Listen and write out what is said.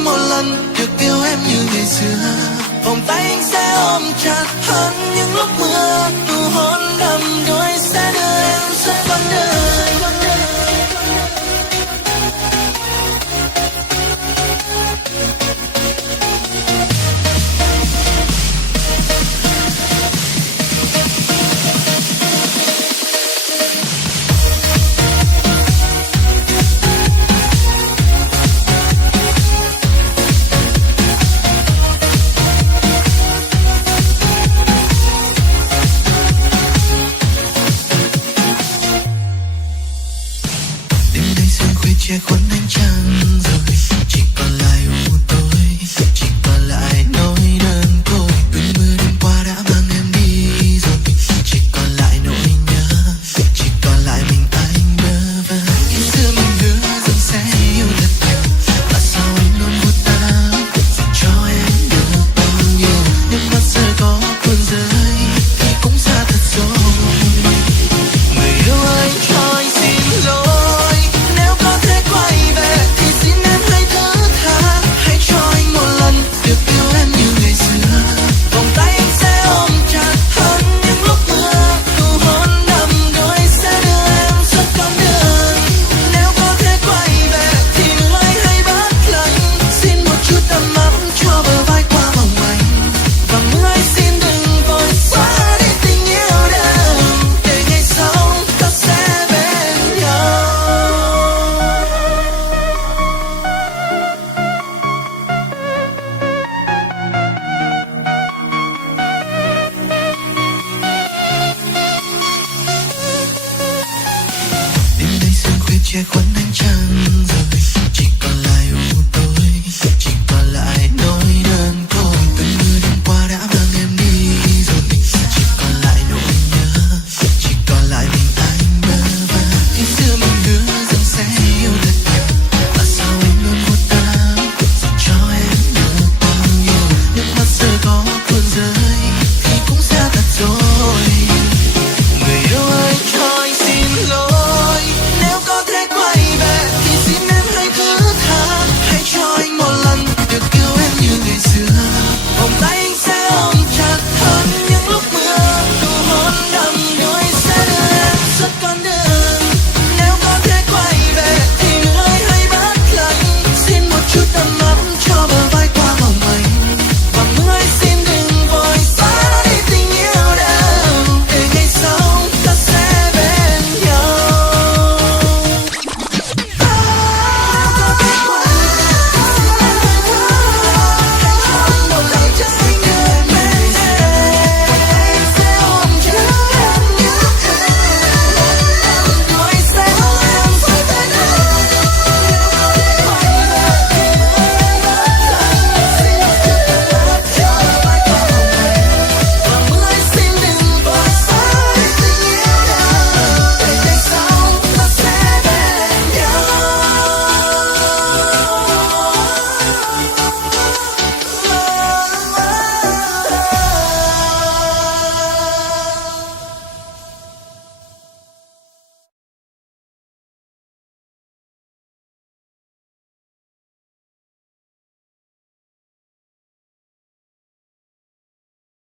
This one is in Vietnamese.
anh một lần được yêu em như ngày xưa. Vòng tay anh sẽ ôm chặt hơn những lúc mưa, nụ hôn đắm đuối sẽ đưa em suốt quãng đời. Che khuất ánh trăng rồi, chỉ còn lại u tối, chỉ còn lại nỗi đơn côi. Cơn mưa đêm qua đã mang em đi rồi, chỉ còn lại nỗi nhớ, chỉ còn lại mình anh bơ vơ. Ngày xưa mình hứa rằng sẽ yêu thật nhiều, mà sao anh luôn vô tâm dành cho em được bao nhiêu. Nhưng mắt giờ có cuốn rơi thì cũng xa thật rồi. Người yêu ơi cho anh xin lỗi. Che khuất ánh trăng rồi.